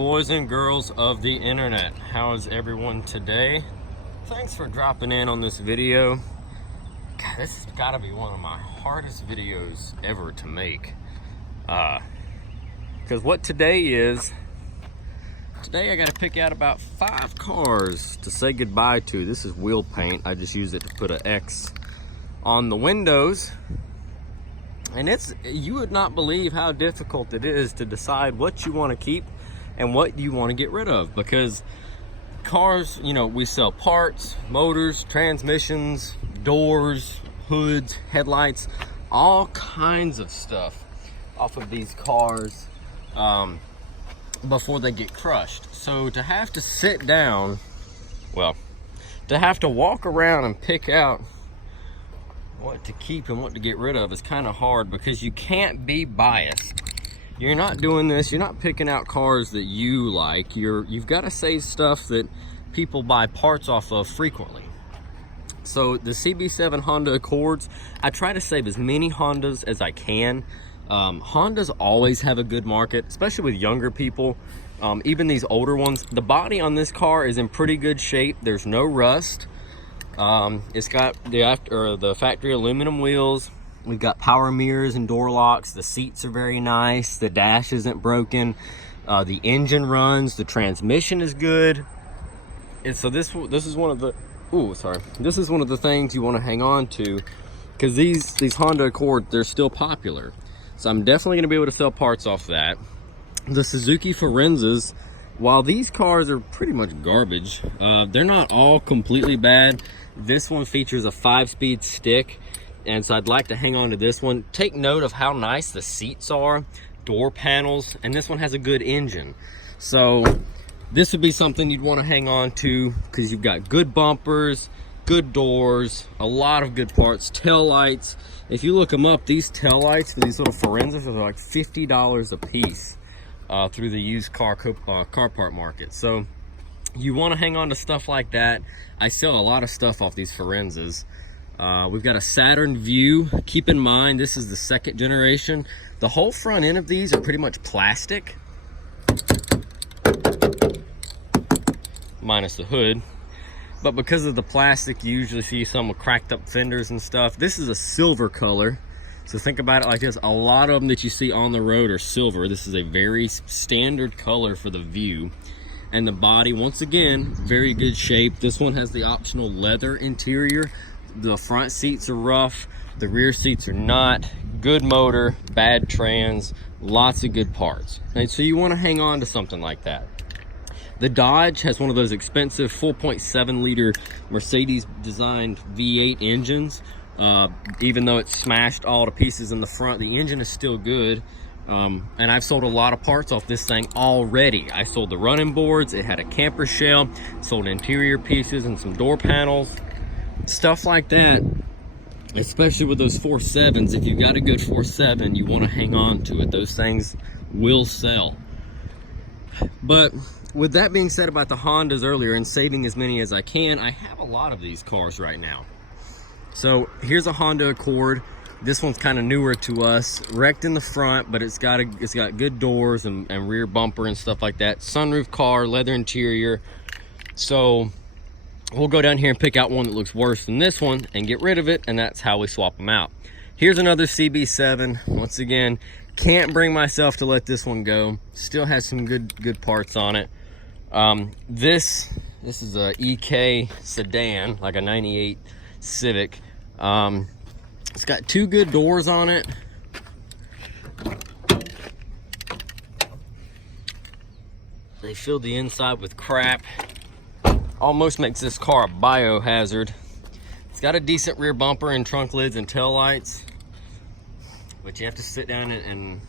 boys and girls of the internet, how is everyone today? Thanks for dropping in on this video. God, this has got to be one of my hardest videos ever to make, because what today is, I got to pick out about 5 cars to say goodbye to. This is wheel paint. I just use it to put an X on the windows. And you would not believe how difficult it is to decide what you want to keep and what you want to get rid of, because cars, you know, we sell parts, motors, transmissions, doors, hoods, headlights, all kinds of stuff off of these cars before they get crushed. So to have to sit down, well, to have to walk around and pick out what to keep and what to get rid of is kind of hard, because you can't be biased. You're not doing this, you're not picking out cars that you like. You've got to save stuff that people buy parts off of frequently. So the CB7 Honda Accords, I try to save as many Hondas as I can. Hondas always have a good market, especially with younger people. Even these older ones. The body on this car is in pretty good shape. There's no rust. It's got the factory aluminum wheels. We've got power mirrors and door locks. The seats are very nice. The dash isn't broken. The engine runs. The transmission is good. And so this is one of the this is one of the things you want to hang on to, because these Honda Accord, they're still popular. So I'm definitely going to be able to sell parts off that. The Suzuki Forenzas, while these cars are pretty much garbage, they're not all completely bad. This one features a 5-speed stick, and so I'd like to hang on to this one. Take note of how nice the seats are, door panels, and this one has a good engine. So this would be something you'd want to hang on to, because you've got good bumpers, good doors, a lot of good parts, tail lights. If you look them up, these tail lights for these little Forenzas are like $50 a piece through the used car part market. So you want to hang on to stuff like that. I sell a lot of stuff off these Forenzas. We've got a Saturn View. Keep in mind, this is the 2nd generation. The whole front end of these are pretty much plastic, minus the hood. But because of the plastic, you usually see some with cracked up fenders and stuff. This is a silver color. So think about it like this. A lot of them that you see on the road are silver. This is a very standard color for the View. And the body, once again, very good shape. This one has the optional leather interior. The front seats are rough. The rear seats are not. Good motor, bad trans, lots of good parts. And so you want to hang on to something like that. The Dodge has one of those expensive 4.7 liter Mercedes designed V8 engines. Even though it's smashed all to pieces in the front, the engine is still good. And I've sold a lot of parts off this thing already. I sold the running boards. It had a camper shell, sold interior pieces and some door panels, stuff like that. Especially with those 4.7s, if you've got a good 4.7, you want to hang on to it. Those things will sell. But with that being said about the Hondas earlier and saving as many as I can, I have a lot of these cars right now. So here's a Honda Accord. This one's kind of newer to us, wrecked in the front, but it's got good doors and rear bumper and stuff like that. Sunroof car, leather interior. So we'll go down here and pick out one that looks worse than this one and get rid of it, and that's how we swap them out. Here's another CB7. Once again, can't bring myself to let this one go. Still has some good parts on it. This is a EK sedan, like a 98 Civic. It's got 2 good doors on it. They filled the inside with crap. Almost makes this car a biohazard. It's got a decent rear bumper and trunk lids and tail lights, but you have to sit down and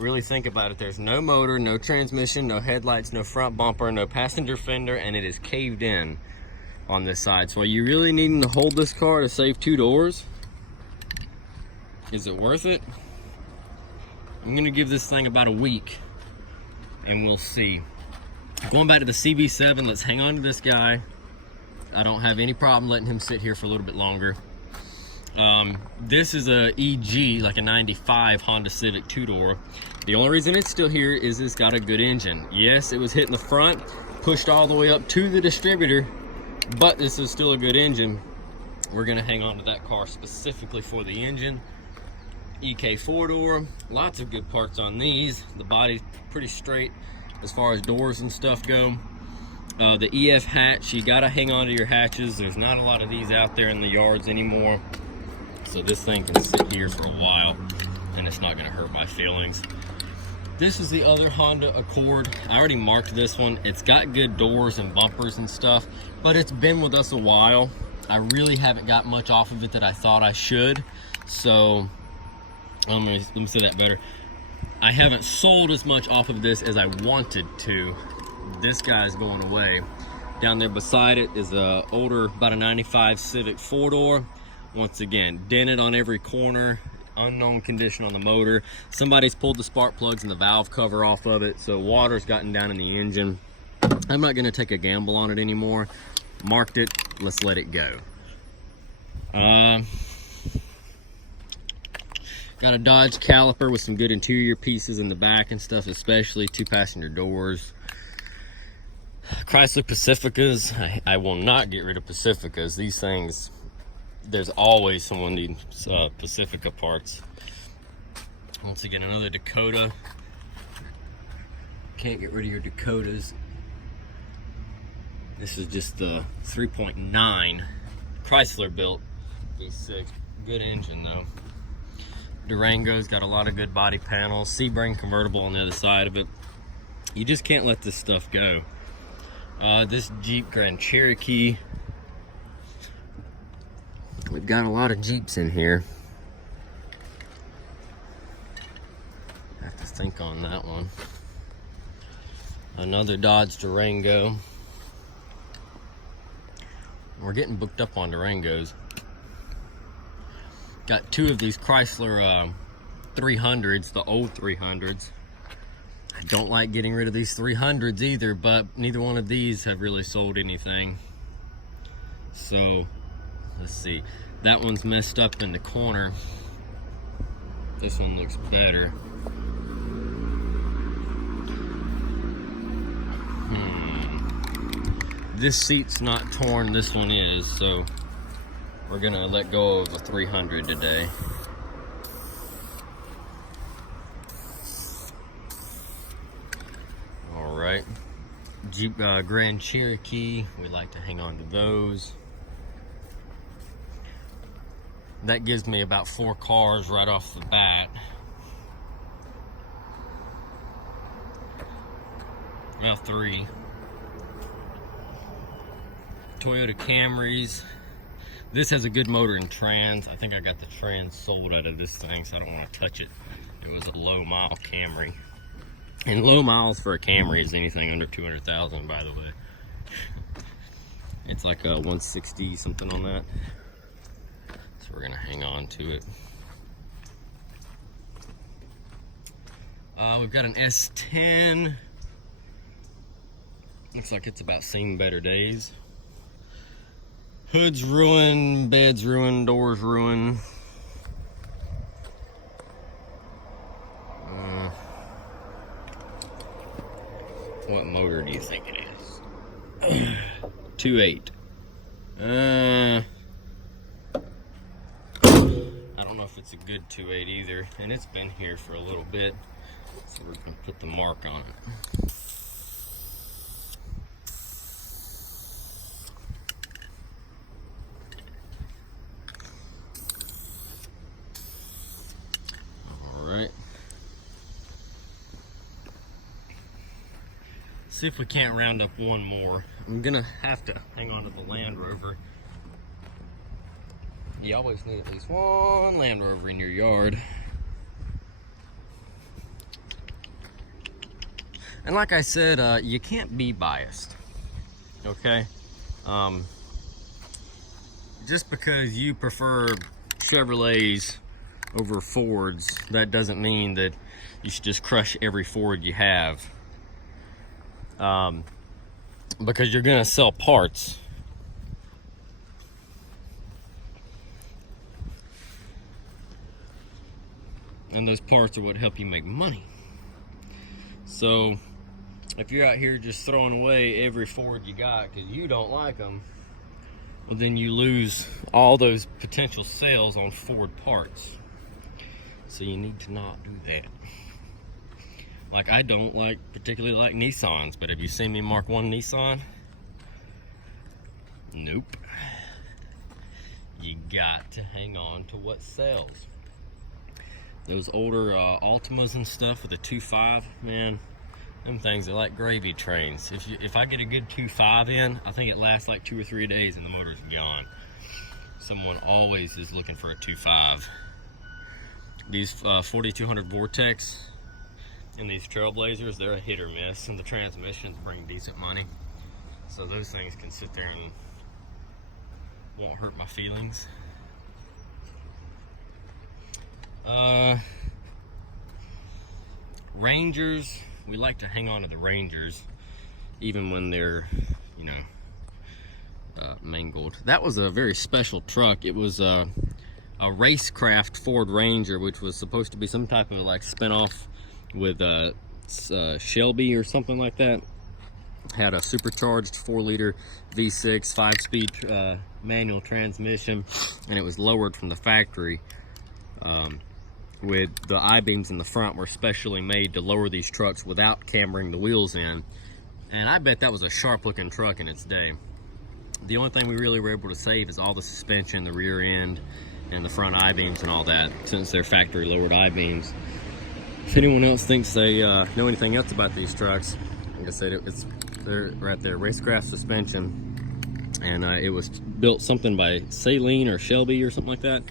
really think about it. There's no motor, no transmission, no headlights, no front bumper, no passenger fender, and it is caved in on this side. So are you really needing to hold this car to save 2 doors? Is it worth it? I'm gonna give this thing about a week and we'll see. Going back to the CB7, let's hang on to this guy. I don't have any problem letting him sit here for a little bit longer. This is a EG, like a 95 Honda Civic two-door. The only reason it's still here is it's got a good engine. Yes, it was hitting the front, pushed all the way up to the distributor, but this is still a good engine. We're gonna hang on to that car specifically for the engine. EK four-door, lots of good parts on these. The body's pretty straight as far as doors and stuff go. The EF hatch, you gotta hang on to your hatches. There's not a lot of these out there in the yards anymore. So this thing can sit here for a while and it's not gonna hurt my feelings. This is the other Honda Accord. I already marked this one. It's got good doors and bumpers and stuff, but it's been with us a while. I really haven't got much off of it that I thought I should. So, let me say that better. I haven't sold as much off of this as I wanted to. This guy's going away. Down there beside it is a older, about a 95 Civic four-door. Once again, dented on every corner, unknown condition on the motor. Somebody's pulled the spark plugs and the valve cover off of it, so water's gotten down in the engine. I'm not gonna take a gamble on it anymore. Marked it, let's let it go. Got a Dodge caliper with some good interior pieces in the back and stuff, especially 2-passenger doors. Chrysler Pacificas. I will not get rid of Pacificas. These things, there's always someone needing Pacifica parts. Once again, another Dakota. Can't get rid of your Dakotas. This is just the 3.9 Chrysler built V6. Good engine though. Durango's got a lot of good body panels. Sebring convertible on the other side of it. You just can't let this stuff go. This Jeep Grand Cherokee. We've got a lot of Jeeps in here. Have to think on that one. Another Dodge Durango. We're getting booked up on Durangos. Got 2 of these Chrysler 300s, the old 300s. I don't like getting rid of these 300s either, but neither one of these have really sold anything. So, let's see. That one's messed up in the corner. This one looks better. This seat's not torn, this one is, so we're gonna let go of a 300 today. All right, Jeep Grand Cherokee, we like to hang on to those. That gives me about 4 cars right off the bat. Well, 3. Toyota Camrys. This has a good motor and trans. I think I got the trans sold out of this thing, so I don't want to touch it. It was a low mile Camry. And low miles for a Camry is anything under 200,000, by the way. It's like a 160 something on that. So we're gonna hang on to it. We've got an S10. Looks like it's about seen better days. Hood's ruined, bed's ruined, doors ruined. What motor do you think it is? 2.8. I don't know if it's a good 2.8 either, and it's been here for a little bit, so we're gonna put the mark on it. See if we can't round up one more. I'm gonna have to hang on to the Land Rover. You always need at least one Land Rover in your yard. And like I said, you can't be biased, okay? Just because you prefer Chevrolets over Fords, that doesn't mean that you should just crush every Ford you have. Because you're gonna sell parts. and those parts are what help you make money. So if you're out here just throwing away every Ford you got because you don't like them, well, then you lose all those potential sales on Ford parts. So you need to not do that. Like, I don't particularly like Nissans, but have you seen me mark one Nissan? Nope. You got to hang on to what sells. Those older Altimas and stuff with the 2.5, man, them things are like gravy trains. If I get a good 2.5 in, I think it lasts like 2 or 3 days and the motor's gone. Someone always is looking for a 2.5. These 4200 Vortex and these Trailblazers, they're a hit or miss, and the transmissions bring decent money. So those things can sit there and won't hurt my feelings. Rangers, we like to hang on to the Rangers even when they're, you know, mangled. That was a very special truck. It was a racecraft Ford Ranger, which was supposed to be some type of like spin-off with Shelby or something like that. Had a supercharged 4-liter V6 5-speed manual transmission, and it was lowered from the factory with the I-beams in the front were specially made to lower these trucks without cambering the wheels in. And I bet that was a sharp looking truck in its day. The only thing we really were able to save is all the suspension, the rear end, and the front I-beams and all that, since they're factory lowered I-beams. If anyone else thinks they know anything else about these trucks, like I said, they're right there, racecraft suspension, and it was built something by Saline or Shelby or something like that,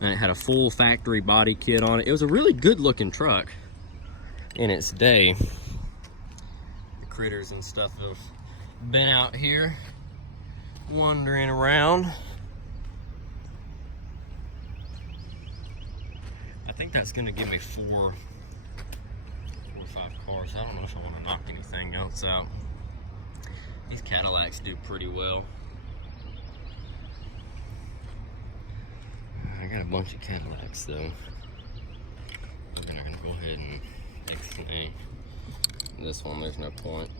and it had a full factory body kit on it. It was a really good looking truck in its day. The critters and stuff have been out here wandering around. I think that's gonna give me four or five cars. I don't know if I want to knock anything else out. These Cadillacs do pretty well. I got a bunch of Cadillacs though. We're gonna go ahead and X-nay this one. There's no point.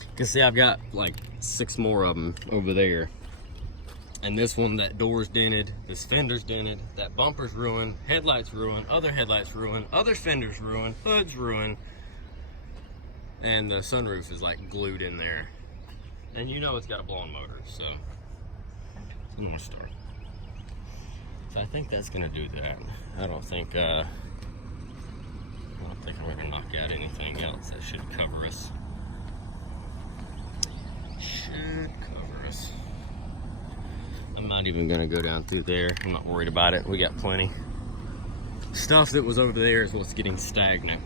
You can see I've got like 6 more of them over there. And this one, that door's dented, this fender's dented, that bumper's ruined, headlights ruined, other headlights ruined, other fenders ruined, hood's ruined, and the sunroof is like glued in there. And you know it's got a blown motor, so I'm gonna start. So I think that's gonna do that. I don't think I'm gonna knock out anything else. That should cover us. Should cover us. I'm not even gonna go down through there. I'm not worried about it. We got plenty. Stuff that was over there is what's getting stagnant.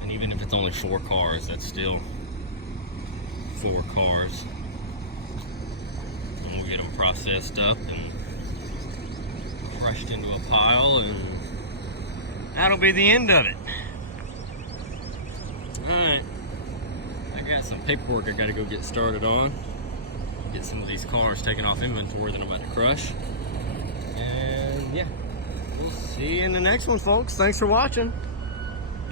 And even if it's only 4 cars, that's still 4 cars. And we'll get them processed up and crushed into a pile, and that'll be the end of it. Alright. I got some paperwork I gotta go get started on. Get some of these cars taken off inventory that I'm about to crush. And yeah, we'll see you in the next one, folks. Thanks for watching.